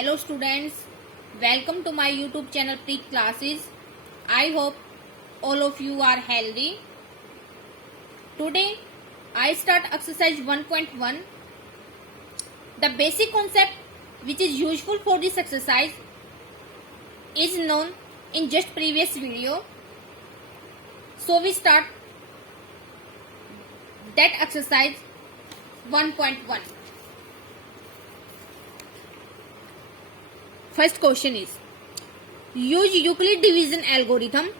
Hello students, welcome to my YouTube channel Pre Classes. I hope all of you are healthy. Today I start exercise 1.1. The basic concept which is useful for this exercise is known in just previous video. So we start that exercise 1.1. First question is, use Euclid division algorithm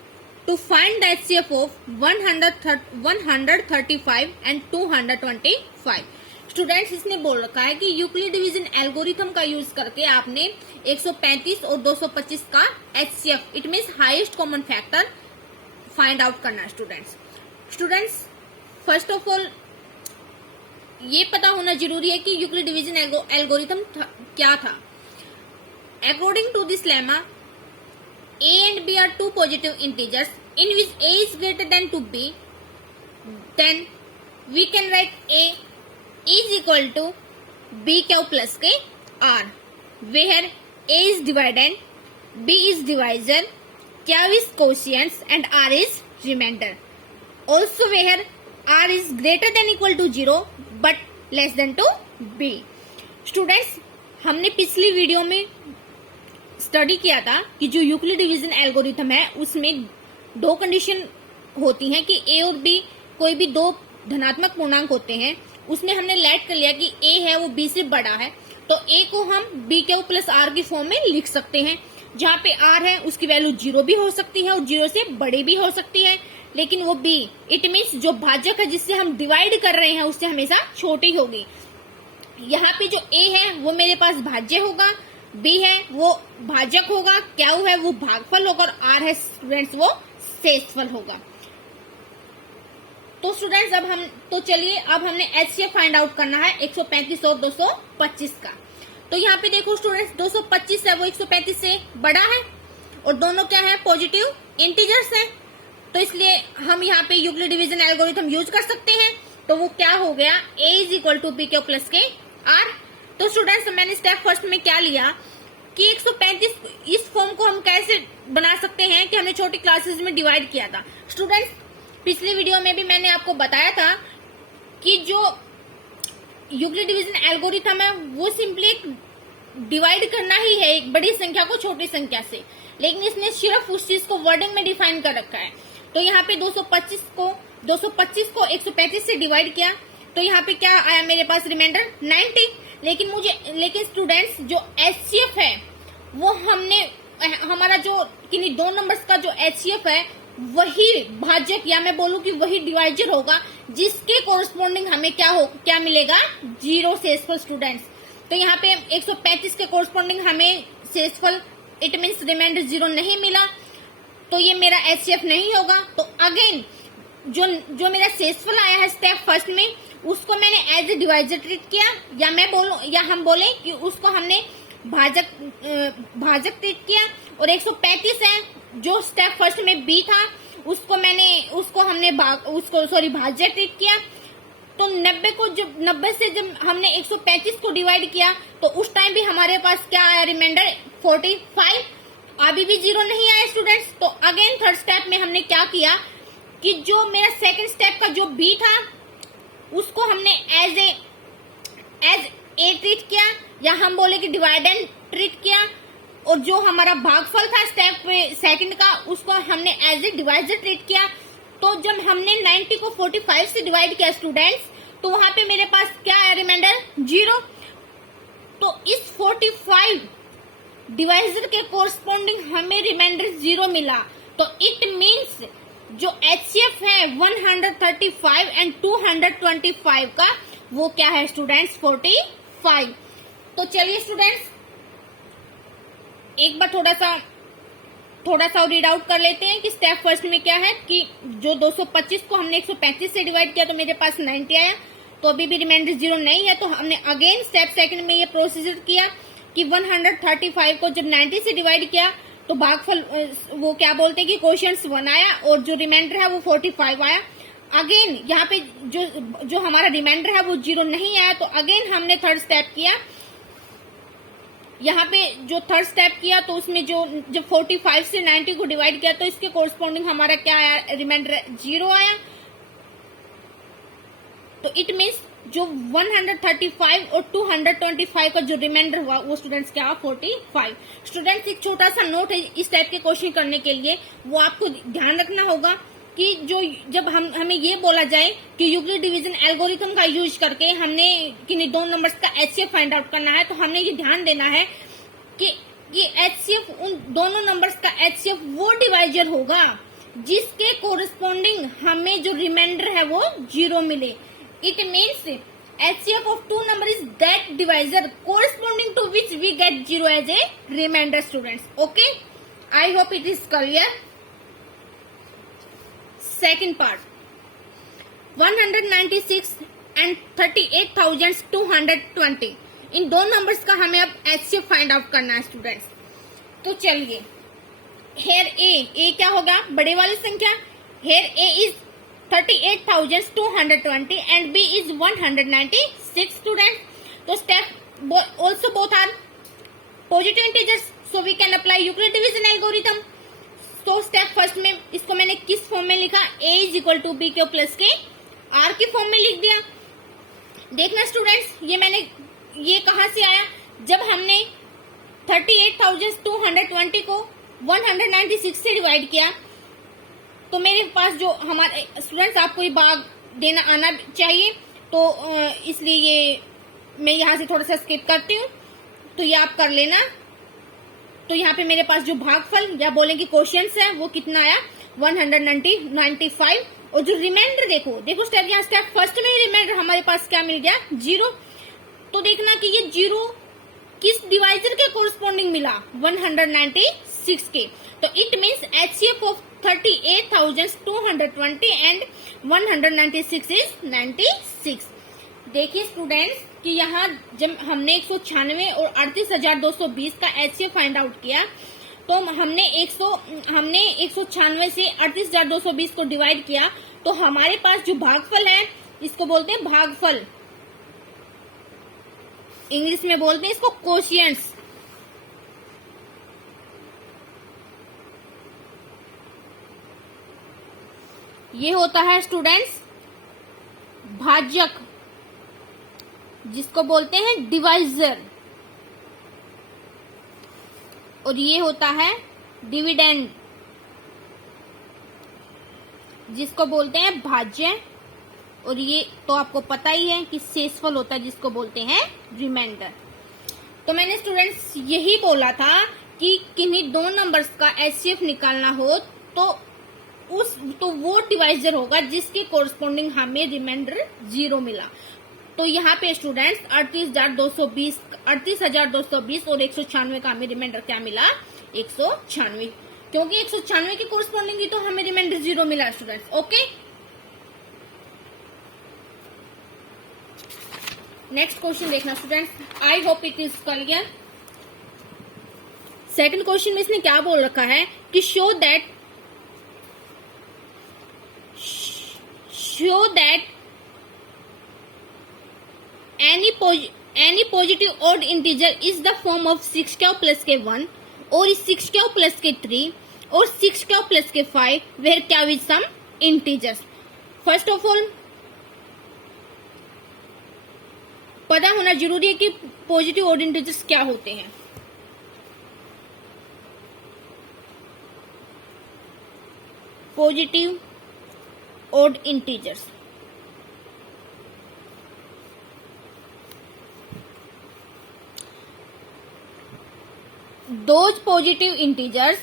to find the HCF of 135 and 225. Students इसने बोल रखा है कि Euclid division algorithm का use करके आपने 135 और 225 का HCF it means highest common factor find out करना है स्टूडेंट्स फर्स्ट ऑफ ऑल ये पता होना जरूरी है कि यूक्लिड डिवीजन एल्गोरिथम क्या था. According to this lemma, a and b are two positive integers in which a is greater than to b. Then we can write a is equal to b cube plus k r, where a is dividend, b is divisor, q is quotient and r is remainder. Also where r is greater than equal to 0 but less than to b. Students, हमने पिछली video में study किया था कि जो Euclid division algorithm है उसमें दो कंडीशन होती हैं कि ए और बी कोई भी दो धनात्मक पूर्णांक होते हैं. उसमें हमने लेट कर लिया कि ए है वो बी से बड़ा है तो ए को हम बी क्यू प्लस आर की फॉर्म में लिख सकते हैं. जहाँ पे आर है उसकी वैल्यू 0 भी हो सकती है और 0 से बड़ी भी हो सकती है, लेकिन वो बी इट मीन्स जो भाजक है जिससे हम डिवाइड कर रहे हैं उससे हमेशा छोटी होगी. यहाँ पे जो ए है वो मेरे पास भाज्य होगा, बी है वो भाजक होगा, क्यू है वो भागफल होगा और आर है स्टूडेंट्स वो शेषफल होगा. तो स्टूडेंट्स चलिए अब हमने HCF फाइंड आउट करना है 135 और 225 का. तो यहाँ पे देखो स्टूडेंट्स 225 है वो 135 से बड़ा है और दोनों क्या है पॉजिटिव इंटीजर्स हैं, तो इसलिए हम यहाँ पे यूक्लिड डिवीजन एल्गोरिथम यूज कर सकते हैं. तो वो क्या हो गया a is equal to B Q plus के आर. तो स्टूडेंट्स मैंने स्टेप फर्स्ट में क्या लिया कि 135 इस फॉर्म को हम कैसे बना सकते हैं कि हमने छोटी क्लासेस में डिवाइड किया था. स्टूडेंट्स पिछली वीडियो में भी मैंने आपको बताया था कि जो यूक्लिड डिवीजन एल्गोरिथम है वो सिंपली डिवाइड करना ही है एक बड़ी संख्या को छोटी संख्या से, लेकिन इसने सिर्फ उस चीज को वर्डिंग में डिफाइन कर रखा है. तो यहाँ पे 225 को 135 से डिवाइड किया तो यहाँ पे क्या आया मेरे पास रिमाइंडर 90. लेकिन स्टूडेंट्स जो HCF है वो हमारा जो किन्हीं दो नंबर्स का जो HCF है वही भाजक या मैं बोलूं कि वही डिवाइजर होगा जिसके कोरस्पॉन्डिंग हमें क्या मिलेगा 0 शेषफल स्टूडेंट्स. तो यहाँ पे 135 के कोरस्पॉन्डिंग हमें शेषफल इट मीन्स रिमाइंडर 0 नहीं मिला तो ये मेरा HCF नहीं होगा. तो अगेन जो मेरा शेषफल आया है स्टेप फर्स्ट में उसको मैंने एज ए डिवाइजर ट्रीट किया या हम बोले कि उसको हमने भाजक ट्रीट किया. और 135 है जो स्टेप फर्स्ट में बी था उसको हमने भाजक ट्रीट किया. तो 90 से जब हमने 135 को डिवाइड किया तो उस टाइम भी हमारे पास क्या आया रिमाइंडर 45. अभी भी 0 नहीं आया स्टूडेंट्स. तो अगेन थर्ड स्टेप में हमने क्या किया कि जो मेरा सेकंड स्टेप का जो बी था उसको हमने एज ए ट्रीट किया या हम बोले कि डिवाइडेंड ट्रीट किया. और जो हमारा भागफल था स्टेप सेकंड का उसको हमने एज ए डिवाइजर ट्रीट किया. तो जब हमने 90 को 45 से डिवाइड किया स्टूडेंट्स तो वहां पे मेरे पास क्या आया रिमाइंडर 0. तो इस 45 डिवाइजर के कोरस्पॉन्डिंग हमें रिमाइंडर 0 मिला. तो इट मीन्स जो HCF है 135 एंड 225 का वो क्या है स्टूडेंट्स 45. तो चलिए स्टूडेंट्स एक बार थोड़ा सा रीड आउट कर लेते हैं कि स्टेप फर्स्ट में क्या है कि जो 225 को हमने 135 से डिवाइड किया तो मेरे पास 90 आया. तो अभी भी रिमाइंडर 0 नहीं है तो हमने अगेन स्टेप सेकंड में ये प्रोसीजर किया कि 135 को जब 90 से डिवाइड किया तो भागफल वो क्या बोलते हैं कि क्वोशिएंट्स 1 आया और जो रिमाइंडर है वो 45 आया. अगेन यहाँ पे जो हमारा रिमाइंडर है वो 0 नहीं आया तो अगेन हमने थर्ड स्टेप किया यहाँ पे जो थर्ड स्टेप किया तो उसमें जो जब 45 से 90 को डिवाइड किया तो इसके कोरस्पॉन्डिंग हमारा क्या आया, रिमाइंडर 0 आया। तो इट मीन्स जो 135 और 225 का जो रिमाइंडर हुआ वो स्टूडेंट्स क्या, 45। स्टूडेंट्स एक छोटा सा नोट है इस टाइप के क्वेश्चन करने के लिए, वो आपको ध्यान रखना होगा कि जो जब हमें ये बोला जाए कि यूक्लिड डिवीजन एल्गोरिथम का यूज करके हमने किन्हीं दो नंबर्स का एचसीएफ फाइंड आउट करना है, तो हमने ये ध्यान देना है कि एचसीएफ, उन दोनों नंबर्स का एचसीएफ वो डिवाइजर होगा जिसके कोरिस्पॉन्डिंग हमें जो रिमाइंडर है वो 0 मिले। It means HCF of two number is that divisor corresponding to which we get 0 as a remainder, students. Okay, I hope it is clear. Second part, 196 and 38,220 इन दो numbers का हमें अब HCF फाइंड आउट करना है students. तो चलिए, hair ए क्या होगा, बड़े वाली संख्या, here A is 38,220 and B is 196 students. So step also both are positive integers, so we can apply Euclid division algorithm. So step first में इसको मैंने किस फॉर्म में लिखा, A is equal to B q plus के R के form में लिख दिया। देखना स्टूडेंट्स, ये मैंने ये कहाँ से आया, जब हमने 38,220 को 196 से डिवाइड किया तो मेरे पास जो हमारे स्टूडेंट्स, आपको ये भाग देना आना चाहिए, तो इसलिए ये मैं यहाँ से थोड़ा सा स्किप करती हूँ, तो ये आप कर लेना। तो यहाँ पे मेरे पास जो भागफल या बोलेंगे क्वेश्चंस है वो कितना आया, 195, और जो रिमाइंडर देखो स्टेप, यहाँ स्टेप फर्स्ट में ही रिमाइंडर हमारे पास क्या मिल गया, 0। तो देखना कि ये 0 किस डिवाइजर के कोरिस्पॉन्डिंग मिला, 196 के। तो it means HCF of 38,220 and 196 is 96। देखिए स्टूडेंट्स कि यहाँ जब हमने 196 और 38,220 का HCF फाइंड आउट किया तो हमने 196 से 38,220 को डिवाइड किया, तो हमारे पास जो भागफल है इसको बोलते हैं भागफल, इंग्लिश में बोलते हैं इसको कोशिएंट्स। ये होता है स्टूडेंट्स भाजक, जिसको बोलते हैं डिवाइजर, और ये होता है डिविडेंड, जिसको बोलते हैं भाज्य, और ये तो आपको पता ही है कि शेषफल होता है जिसको बोलते हैं रिमाइंडर। तो मैंने स्टूडेंट्स यही बोला था कि किन्हीं दो नंबर्स का एचसीएफ निकालना हो तो वो डिवाइजर होगा जिसके कोरिस्पॉन्डिंग हमें रिमाइंडर 0 मिला। तो यहाँ पे स्टूडेंट्स 38,220 और 196 का हमें रिमाइंडर क्या मिला, 196, क्योंकि 196 के कोरिस्पॉन्डिंग भी तो हमें रिमाइंडर 0 मिला स्टूडेंट्स। ओके, नेक्स्ट क्वेश्चन देखना students, I hope it is clear. Second question में इसने क्या बोल रखा है कि show that any positive odd integer is the form of 6 Q plus के 1 और 6 क्यू प्लस के 3 और 6 क्यू प्लस के 5 where q is some integers। First of all पता होना जरूरी है कि पॉजिटिव ऑड इंटीजर्स क्या होते हैं। Positive odd integers those positive integers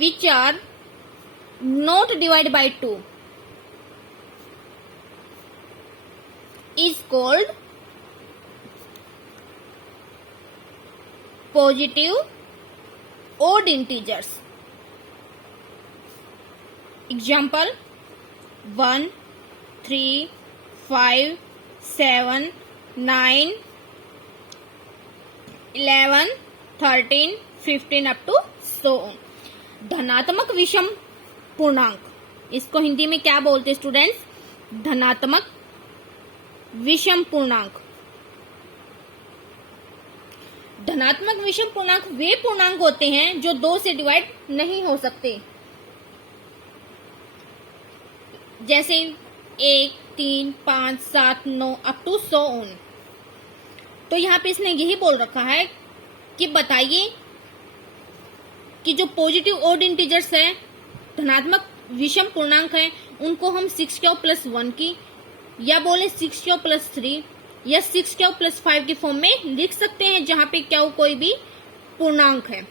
which are not divided by 2 is called positive odd integers। Example 1, 3, 5, 7, 9, 11, 13, 15 up to so on। धनात्मक विषम पूर्णांक, इसको हिंदी में क्या बोलते हैं स्टूडेंट्स, धनात्मक विषम पूर्णांक। धनात्मक विषम पूर्णांक वे पूर्णांक होते हैं जो 2 से डिवाइड नहीं हो सकते, जैसे 1, 3, 5, 7, 9 अप टू 100 ऑन। तो यहाँ पे इसने यही बोल रखा है कि बताइए कि जो पॉजिटिव ऑड इंटीजर्स है, धनात्मक विषम पूर्णांक है, उनको हम 6 क्यू प्लस 1 की या बोले 6 क्यू प्लस 3 या 6 क्यू प्लस 5 की फॉर्म में लिख सकते हैं, जहां पे क्यू कोई भी पूर्णांक है।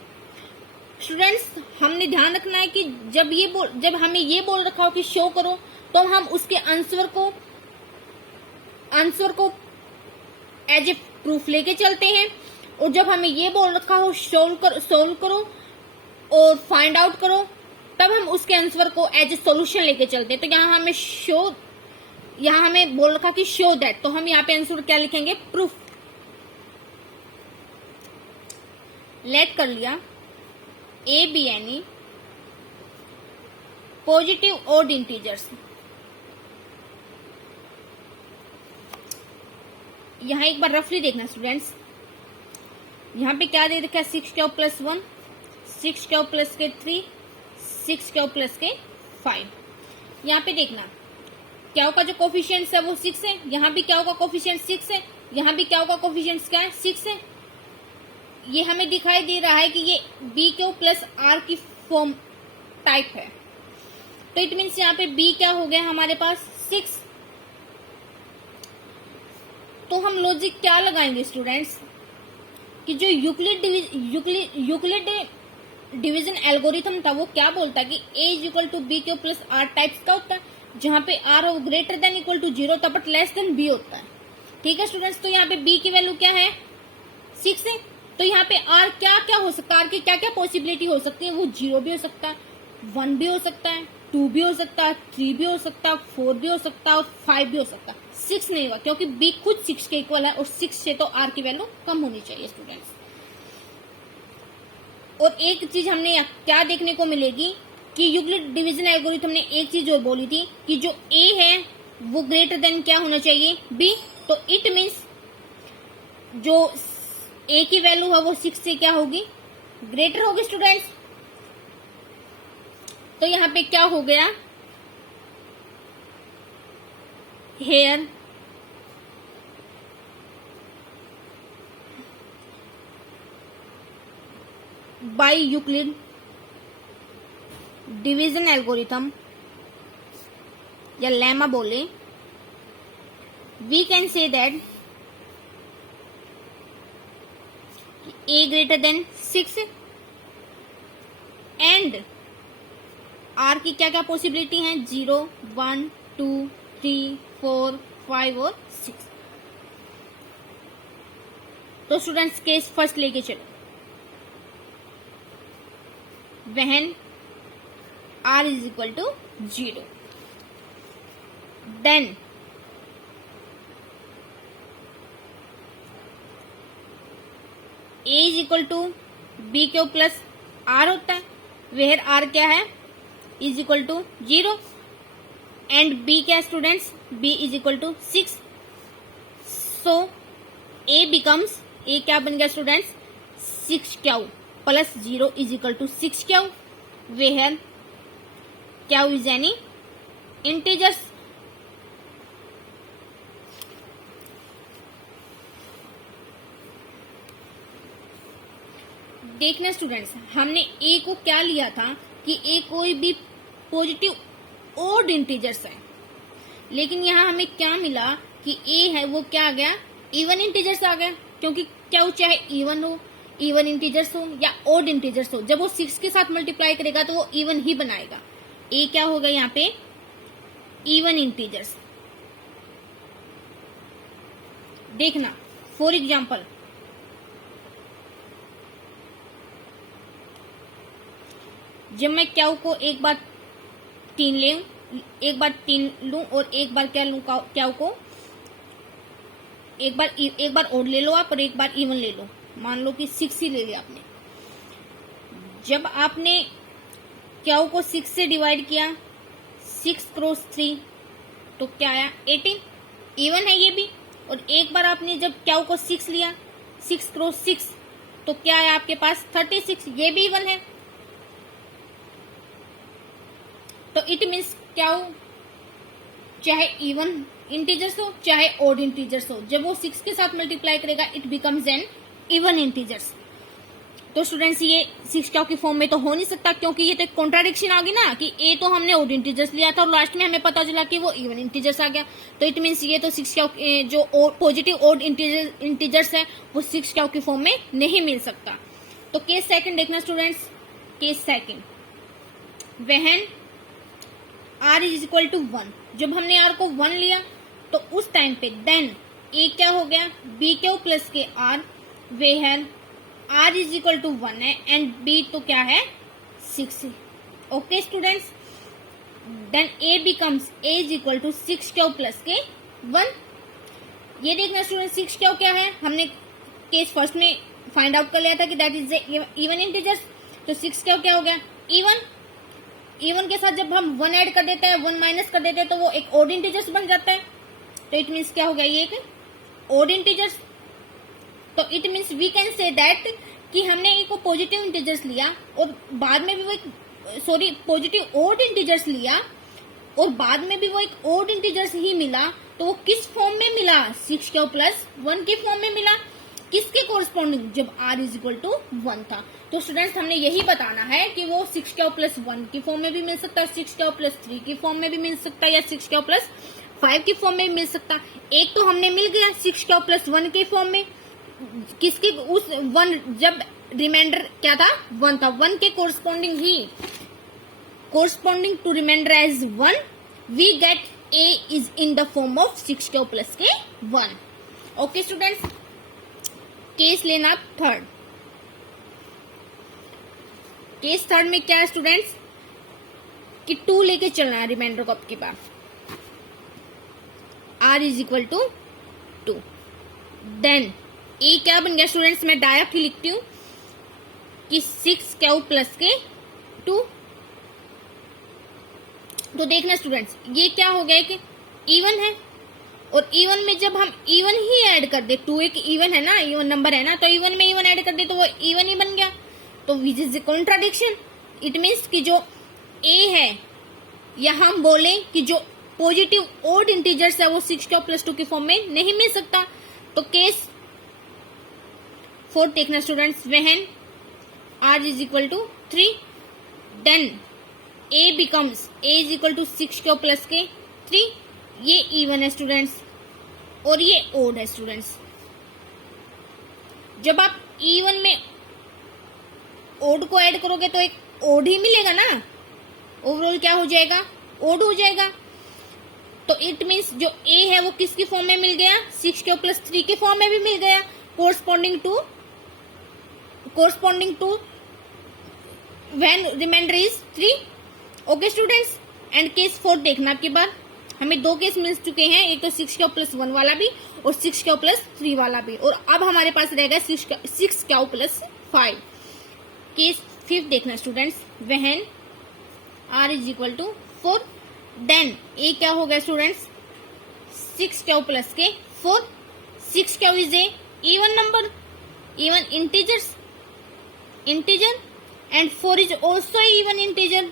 स्टूडेंट्स, हमने ध्यान रखना है कि जब हमें ये बोल रखा हो कि शो करो, तो हम उसके आंसर को एज ए प्रूफ लेके चलते हैं, और जब हमें ये बोल रखा हो सोल्व करो और फाइंड आउट करो, तब हम उसके आंसर को एज ए सॉल्यूशन लेके चलते हैं। तो यहाँ हमें बोल रखा कि शो दैट, तो हम यहाँ पे आंसर क्या लिखेंगे? प्रूफ। लेट कर लिया A B and E positive odd integers. यहाँ एक बार रफली देखना स्टूडेंट्स, यहाँ पे क्या दे रखा है? 6 क्यू प्लस 1, 6 क्यू प्लस के 3, 6 क्यू प्लस के 5। यहाँ पे देखना क्यू का जो कोफिशिएंट है वो 6 है, यहाँ भी क्यू का कोफिशिएंट 6 है, यहाँ भी क्यू का कोफिशिएंट क्या है? 6 है। ये हमें दिखाई दे रहा है कि ये बी क्यू प्लस आर की फॉर्म टाइप है, तो इट मीन्स यहाँ पे बी क्या हो गया हमारे पास? 6। तो हम लॉजिक क्या लगाएंगे स्टूडेंट्स कि जो यूक्लिड डिवीजन एल्गोरिथम था वो क्या बोलता है कि a is equal to B Q plus r types का होता है, जहां पे आर हो ग्रेटर देन इक्वल टू 0 होता है बट लेस देन बी होता है। ठीक है स्टूडेंट्स, तो यहाँ पे बी की वैल्यू क्या है? 6 है। तो यहाँ पे आर क्या क्या हो सकता है? आर की क्या क्या पॉसिबिलिटी हो सकती है? वो 0 भी हो सकता है, 1 भी हो सकता है, 2 भी हो सकता है, 3 भी हो सकता है, 4 भी हो सकता है और 5 भी हो सकता है। 6 नहीं होगा क्योंकि बी खुद 6 के इक्वल है, और 6 से तो आर की वैल्यू कम होनी चाहिए स्टूडेंट्स। और एक चीज हमने क्या देखने को मिलेगी कि यूक्लिड डिवीजन एल्गोरिथम ने एक चीज और बोली थी कि जो ए है वो ग्रेटर देन क्या होना चाहिए? बी। तो इट मीन्स जो ए की वैल्यू है वो 6 से क्या होगी? ग्रेटर होगी स्टूडेंट्स। तो यहाँ पे क्या हो गया? Here by Euclid division algorithm या लेमा बोले, we can say that A greater than 6 and R की क्या क्या पॉसिबिलिटी है? 0, 1, 2, 3, 4, 5 और 6। तो स्टूडेंट्स केस फर्स्ट लेके चलो, when r is equal to 0, then a is equal to b q plus r होता है, वेयर r क्या है? is equal to 0 and b क्या है students? b is equal to 6। so a becomes, a क्या बन गया students? 6 Q plus 0 is equal to 6 Q, where Q is any integers. देखना स्टूडेंट्स, हमने ए को क्या लिया था कि ए कोई भी पॉजिटिव ऑड इंटीजर्स है, लेकिन यहाँ हमें क्या मिला कि ए है वो क्या आ गया? इवन इंटीजर्स आ गया, क्योंकि क्या चाहे इवन हो, इवन इंटीजर्स हो या ऑड इंटीजर्स हो, जब वो 6 के साथ मल्टीप्लाई करेगा तो वो इवन ही बनाएगा। ए क्या होगा यहाँ पे? Even integers. देखना फॉर एग्जाम्पल, जब मैं क्यू को एक बार 3 लूं और एक बार क्या लूं? क्यू को एक बार ऑड ले लो आप और एक बार इवन ले लो। मान लो कि 6 ही ले लिया आपने। जब आपने क्यू को 6 से डिवाइड किया, 6 क्रॉस 3 तो क्या आया? 18। इवन है ये भी। और एक बार आपने जब क्या को 6 लिया, 6 क्रॉस 6, तो क्या है आपके पास 36, ये भी इवन है। तो इट मीन्स क्या हो, चाहे इवन इंटीजर्स हो चाहे ओड इंटीजर्स हो, जब वो 6 के साथ मल्टीप्लाई करेगा it becomes N even integers. तो स्टूडेंट्स ये 6 क्या की फॉर्म में तो हो नहीं सकता, क्योंकि ये तो एक कॉन्ट्राडिक्शन आ गई ना कि ए तो हमने ओड इंटीजर्स लिया था और लास्ट में हमें पता चला कि वो इवन इंटीजर्स आ गया। तो इट मीन्स ये तो 6 क्या जो पॉजिटिव ओड इंटीजर्स है वो 6 क्या की फॉर्म में नहीं मिल सकता। तो केस सेकंड देखना students, case second, when r is equal to 1, जब हमने r को 1 लिया तो उस टाइम पे देन a क्या हो गया, b क्यू प्लस के r, when r is equal to 1 है एंड b तो क्या है 6 है। Okay students, then a becomes a is equal to 6 Q plus के 1। ये देखना स्टूडेंट 6 क्यू क्या है, हमने केस फर्स्ट में फाइंड आउट कर लिया था कि दैट इज इवन इंटीजर्स। तो 6 क्यू क्या हो गया, इवन। इवन के साथ जब हम 1 ऐड कर देते हैं, 1 माइनस कर देते हैं तो वो एक ओड इंटीजर्स बन जाता है। तो इट मीन्स क्या हो गया, ये एक ओड इंटीजर्स। तो it means we can say that कि हमने एक पॉजिटिव इंटीजर्स लिया और बाद में भी वो एक पॉजिटिव ओड इंटीजर्स लिया और बाद में भी वो एक ओड इंटीजर्स ही मिला, तो वो किस फॉर्म में मिला, 6 क्यू प्लस 1 की फॉर्म में मिला। किसके कोरस्पॉन्डिंग, जब r इज इक्वल टू 1 था। तो स्टूडेंट्स हमने यही बताना है कि वो 6 क्यू प्लस 1 की फॉर्म में भी मिल सकता है, 6 क्यू प्लस 3 की फॉर्म में भी मिल सकता है, या 6 क्यू प्लस 5 की फॉर्म में भी मिल सकता। एक तो हमने मिल गया 6 क्यू प्लस 1 की फॉर्म में, किसके उस 1 जब रिमाइंडर क्या था 1 था, 1 के कोरस्पॉन्डिंग ही, corresponding to remainder as 1 we get a is in the form of 6 Q plus के 1। ओके स्टूडेंट्स, केस लेना थर्ड। केस थर्ड में क्या है स्टूडेंट्स कि 2 लेके चलना है रिमाइंडर को आपके पास, r is equal to 2। Then a क्या बन गया स्टूडेंट्स, मैं डायरेक्ट ही लिखती हूं कि 6 क्यू प्लस के 2। तो देखना स्टूडेंट्स ये क्या हो गया कि इवन है, और इवन में जब हम इवन ही ऐड कर दे, 2 एक इवन है ना, इवन नंबर है ना, तो इवन में इवन ऐड कर दे तो वो इवन ही बन गया। तो which is contradiction, it means कि जो a है या हम बोले कि जो पॉजिटिव ओड इंटीजर्स है वो 6 क्यू प्लस 2 की फॉर्म में नहीं मिल सकता। तो केस 4 देखना students, when r is equal to 3 then a becomes a is equal to 6 Q plus के 3। ये इवन है स्टूडेंट्स और ये ओड है स्टूडेंट्स। जब आप इवन में ओड को ऐड करोगे तो एक ओड ही मिलेगा ना, ओवरऑल क्या हो जाएगा, ओड हो जाएगा। तो इट मीन्स जो a है वो किसकी फॉर्म में मिल गया, 6 क्यू प्लस 3 की फॉर्म में भी मिल गया, corresponding to when remainder is 3। Okay students, and case 4 देखना आपके बाद, हमें 2 केस मिल चुके हैं, एक तो 6 क्यू प्लस 1 वाला भी और 6 क्यू प्लस 3 वाला भी, और अब हमारे पास रहेगा 6 क्यू प्लस 5। केस 5 देखना students, when r is equal to 4 then a क्या हो गया स्टूडेंट्स, 6 क्यू प्लस के 4। 6 Q is a even number, even integer and 4 is also even integer.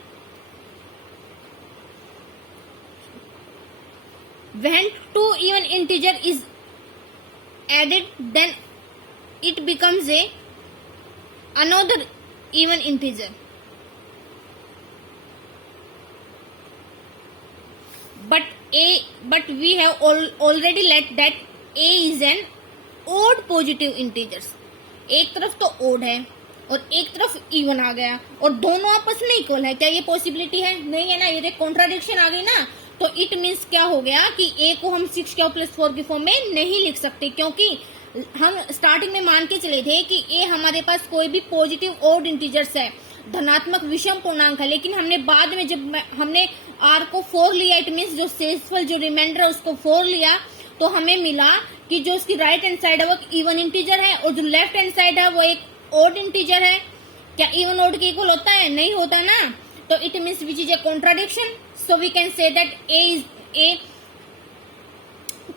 When 2 even integer is added, then it becomes another even integer. But we have already let that a is an odd positive integers. एक तरफ तो odd है और एक तरफ even आ गया और दोनों आपस में इक्वल है, क्या ये पॉसिबिलिटी है, नहीं है ना, ये कॉन्ट्राडिक्शन आ गई ना। तो इट मीन्स क्या हो गया कि a को हम 6 क्यू प्लस 4 की फॉर्म में नहीं लिख सकते, क्योंकि हम स्टार्टिंग में मान के चले थे कि a हमारे पास कोई भी पॉजिटिव ओड इंटीजर्स है, धनात्मक विषम पूर्णांक है, लेकिन हमने बाद में जब हमने r को 4 लिया, इट मीन्स जो शेषफल जो रिमाइंडर है उसको 4 लिया, तो हमें मिला कि जो उसकी राइट हैंड साइड है वो इवन इंटीजर है और जो लेफ्ट हैंड साइड है वो एक ओड इंटीजर है। क्या इवन ओड के इक्वल होता है, नहीं होता ना। तो it means which is a contradiction, so we can say that a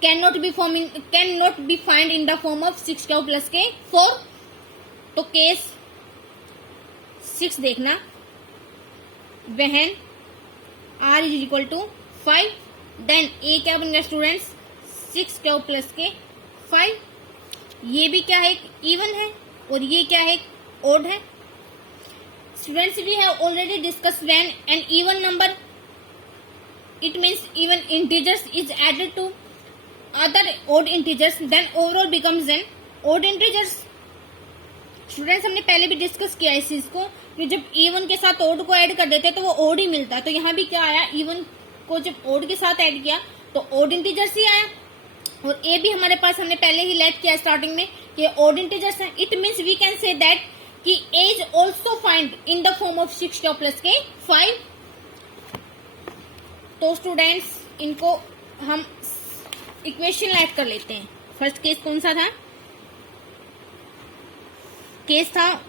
can not be find in the form of 6 Q plus के 4। तो केस 6 देखना, when r is equal to 5, then a क्या बन गया स्टूडेंट्स 6 क्यू प्लस के 5। ये भी क्या है, इवन है, और ये क्या है, ओड है। Students we have already discuss when an even number, it means even integers is added to other odd integers, then overall becomes an odd integers. Students हमने पहले भी डिस्कस किया इस चीज को कि जब इवन के साथ ओड को ऐड कर देते हैं तो वो ओड ही मिलता है। तो यहाँ भी क्या आया, इवन को जब ओड के साथ ऐड किया तो ओड इंटीजर्स ही आया। और ए भी हमारे पास हमने पहले ही लेट किया स्टार्टिंग में कि ओड इंटीजर्स है। It means we can say that कि a is also find in the form of 6 Q plus के 5। तो स्टूडेंट्स इनको हम इक्वेशन ऐड कर लेते हैं। फर्स्ट केस कौन सा था, केस था,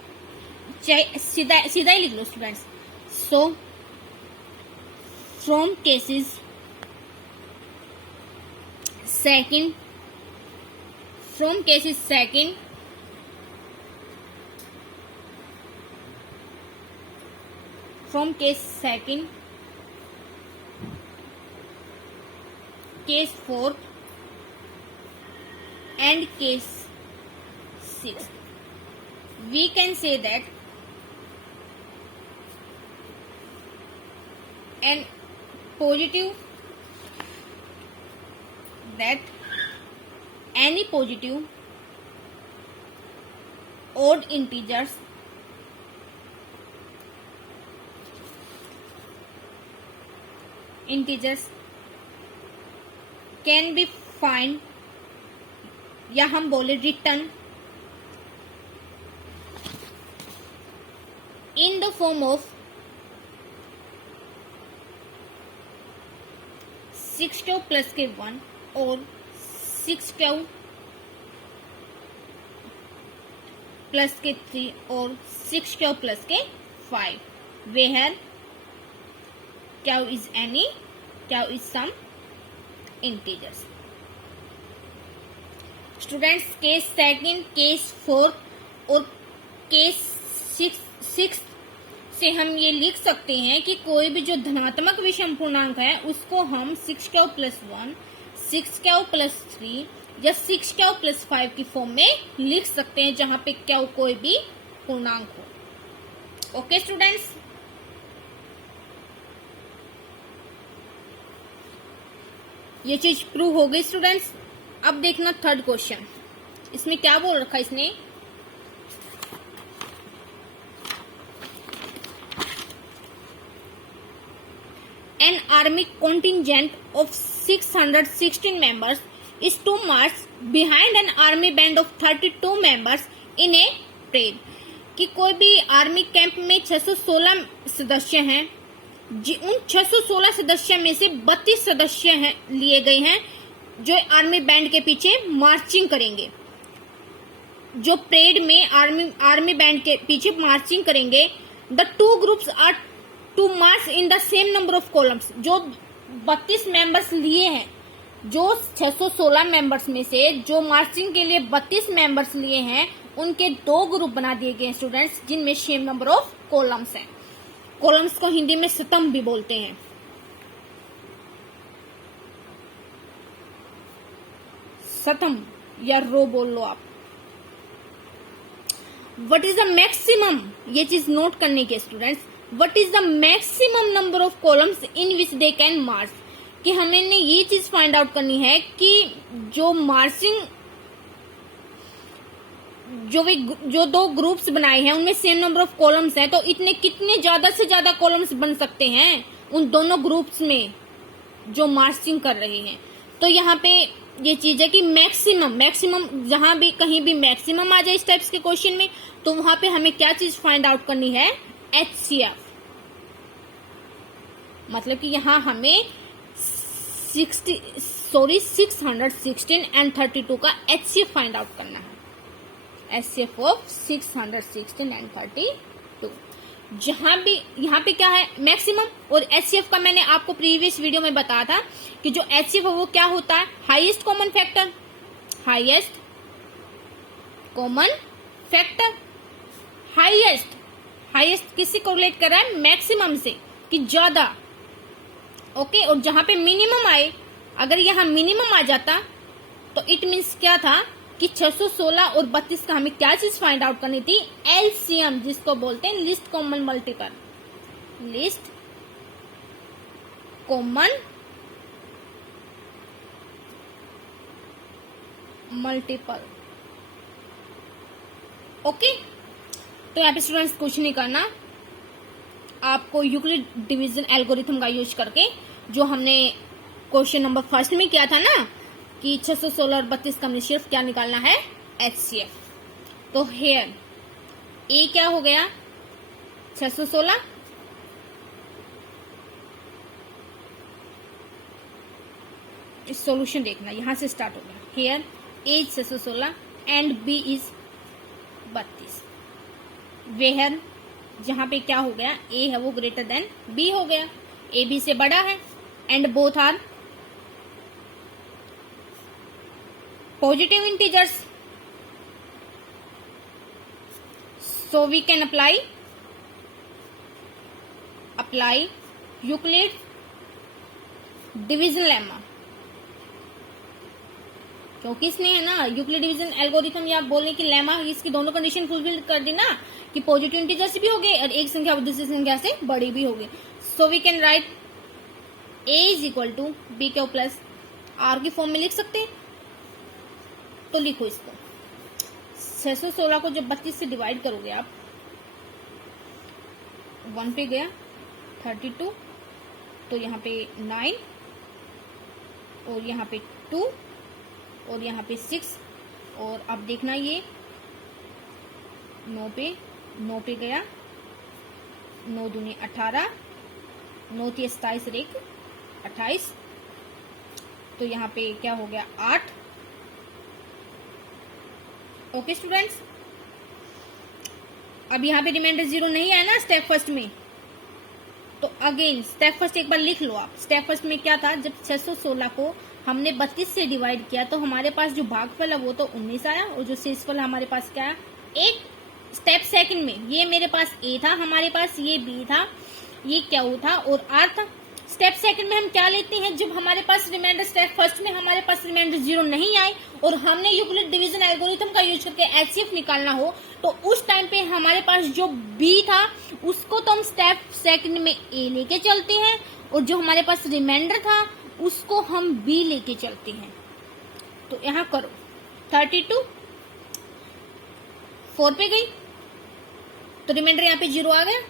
सीधा ही लिख लो students. So from cases second, from cases second from case second, case fourth and case sixth, we can say that an positive, that any positive odd integers can be find, या हम बोले return in the form of 6 Q plus के 1 और 6 Q plus के 3 और 6 Q plus के 5, where Q is any, q is some integers. Students case second, case 4 और case 6 से हम ये लिख सकते हैं कि कोई भी जो धनात्मक विषम पूर्णांक है उसको हम 6 क्यू प्लस 1, 6 क्यू प्लस 3 या 6 क्यू प्लस 5 की फॉर्म में लिख सकते हैं, जहां पे क्यू कोई भी पूर्णांक हो। ओके स्टूडेंट्स, ये चीज प्रूव हो गई स्टूडेंट्स। अब देखना थर्ड क्वेश्चन, इसमें क्या बोल रखा है इसने, an army contingent of 616 members is to march behind an army band of 32 members in a parade। कि कोई भी आर्मी कैंप में 616 सदस्य हैं, उन 616 सदस्य में से 32 सदस्य हैं लिए गए हैं जो आर्मी बैंड के पीछे मार्चिंग करेंगे, जो परेड में आर्मी बैंड के पीछे मार्चिंग करेंगे। The two groups are to march in the same number of columns. जो 32 मेंबर्स लिए हैं, जो 616 मेंबर्स में से जो मार्चिंग के लिए 32 मेंबर्स लिए हैं, उनके 2 ग्रुप बना दिए गए स्टूडेंट्स, जिनमें सेम नंबर ऑफ कॉलम्स हैं। कॉलम्स को हिंदी में स्तंभ भी बोलते हैं। स्तंभ या रो बोल लो आप। व्हाट इज द मैक्सिमम, ये चीज नोट करने के students, what is the maximum number of columns in which they can march, कि हमें ने ये चीज फाइंड आउट करनी है कि जो मार्चिंग जो 2 ग्रुप्स बनाए हैं उनमें सेम नंबर ऑफ कॉलम्स हैं, तो इतने कितने ज्यादा से ज्यादा कॉलम्स बन सकते हैं उन दोनों ग्रुप्स में जो मार्चिंग कर रहे हैं। तो यहाँ पे ये चीज है कि मैक्सिमम जहां भी कहीं भी मैक्सिमम आ जाए इस टाइप्स के क्वेश्चन में, तो वहां पे हमें क्या चीज फाइंड आउट करनी है, HCF। मतलब कि यहाँ हमें 616 एंड 32 का HCF फाइंड आउट करना है, HCF ऑफ 616 एंड 32। जहां भी यहाँ पे क्या है मैक्सिमम, और एचसीएफ का मैंने आपको प्रीवियस वीडियो में बताया था कि जो एचसीएफ है वो क्या होता है, highest common factor. Highest common factor, highest किससे कोरिलेट कर रहा है, मैक्सिमम से, कि ज्यादा। ओके, और जहां पे मिनिमम आए, अगर यहाँ मिनिमम आ जाता तो इट मीन्स क्या था कि 616 और 32 का हमें क्या चीज फाइंड आउट करनी थी, एलसीएम, जिसको बोलते हैं list common multiple. List common multiple. Okay, तो यहाँ पे स्टूडेंट्स कुछ नहीं करना, आपको यूक्लिड डिवीजन एल्गोरिथम का यूज करके, जो हमने क्वेश्चन नंबर फर्स्ट में किया था ना कि 616 और 32 का सिर्फ क्या निकालना है, एचसीएफ। तो हेयर ए क्या हो गया, 616, इस सॉल्यूशन देखना, यहां से स्टार्ट हो गया। Here a 616 and b is 32। Where जहां पे क्या हो गया, ए है वो ग्रेटर देन बी हो गया, ए बी से बड़ा है, and both are positive integers, so we can apply Euclid division lemma, क्योंकि इसने है ना यूक्लिड डिवीजन एल्गोरिथम या बोलने की लेमा, इसकी दोनों कंडीशन फुलफिल कर दी ना कि पॉजिटिव इंटीजर्स भी हो गए और एक संख्या दूसरी संख्या से बड़ी भी हो गई। So we can write a is equal to B Q plus r की फॉर्म में लिख सकते हैं, तो लिखो इसको। 616 को जब 32 से डिवाइड करोगे आप, 1 पे गया 32, तो यहाँ पे 9 और यहाँ पे 2 और यहाँ पे 6, और अब देखना ये 9 पे गया, 9 दूनी 18, 9 थी 27 और 1 28, तो यहाँ पे क्या हो गया 8। ओके स्टूडेंट्स, अब यहाँ पे रिमाइंडर 0 नहीं आया ना स्टेप फर्स्ट में, तो अगेन स्टेप फर्स्ट एक बार लिख लो आप। स्टेप फर्स्ट में क्या था, जब 616 को हमने 32 से डिवाइड किया तो हमारे पास जो भागफल है वो तो 19 आया, और जो शेषफल हमारे पास क्या है 8। स्टेप सेकंड में ये मेरे पास ए था, हमारे पास ये बी था, ये क्यू था और आर था। स्टेप सेकंड में हम क्या लेते हैं, जब हमारे पास रिमाइंडर, स्टेप फर्स्ट में हमारे पास रिमाइंडर 0 नहीं आए और हमने यूक्लिड डिवीजन एल्गोरिथम का यूज करके एचसीएफ निकालना हो, तो उस टाइम पे हमारे पास जो बी था उसको तो हम स्टेप सेकंड में ए लेके चलते हैं, और जो हमारे पास रिमाइंडर था उसको हम बी लेके चलते हैं। तो यहां करो 32 4 पे गई, तो रिमाइंडर यहाँ पे 0 आ गया।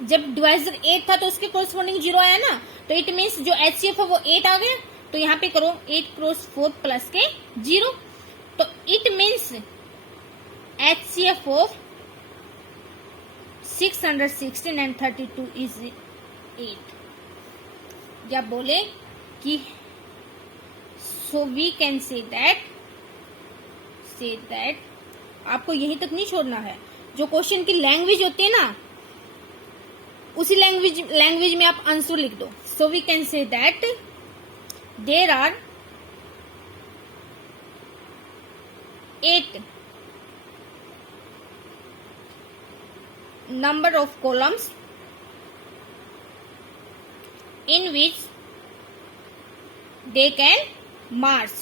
जब डिवाइजर 8 था तो उसके कोरस्पॉन्डिंग 0 आया ना, तो इट मीन्स जो एचसीएफ है वो 8 आ गया। तो यहाँ पे करो 8 क्रॉस 4 प्लस के 0, तो it means HCF of 616 and 32 is 8। या बोले कि so we can say that आपको यहीं तक नहीं छोड़ना है, जो क्वेश्चन की लैंग्वेज होती है ना उसी लैंग्वेज में आप आंसर लिख दो। So we can say that there are 8 number of columns in which they can march.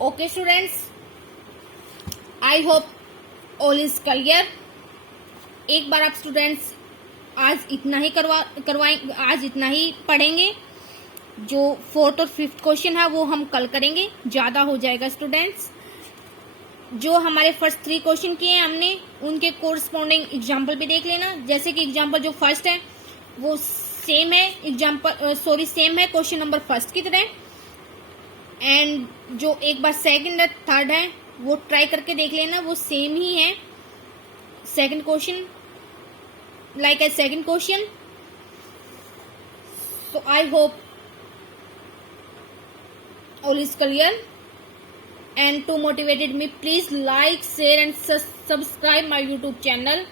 Okay students, I hope all is clear. एक बार आप स्टूडेंट्स आज इतना ही करवाएं, आज इतना ही पढ़ेंगे। जो 4th और 5th क्वेश्चन है वो हम कल करेंगे, ज्यादा हो जाएगा स्टूडेंट्स। जो हमारे फर्स्ट 3 क्वेश्चन किए हैं हमने, उनके कोरस्पॉन्डिंग एग्जाम्पल भी देख लेना। जैसे कि एग्जाम्पल जो फर्स्ट है वो सेम है, सेम है क्वेश्चन नंबर फर्स्ट की तरह, एंड जो एक बार सेकंड और थर्ड है वो ट्राई करके देख लेना, वो सेम ही है। Second question like a second question. So I hope all is clear. and to motivated me, please like, share and subscribe my YouTube channel.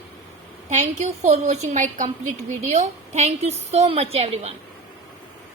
Thank you for watching my complete video. Thank you so much everyone.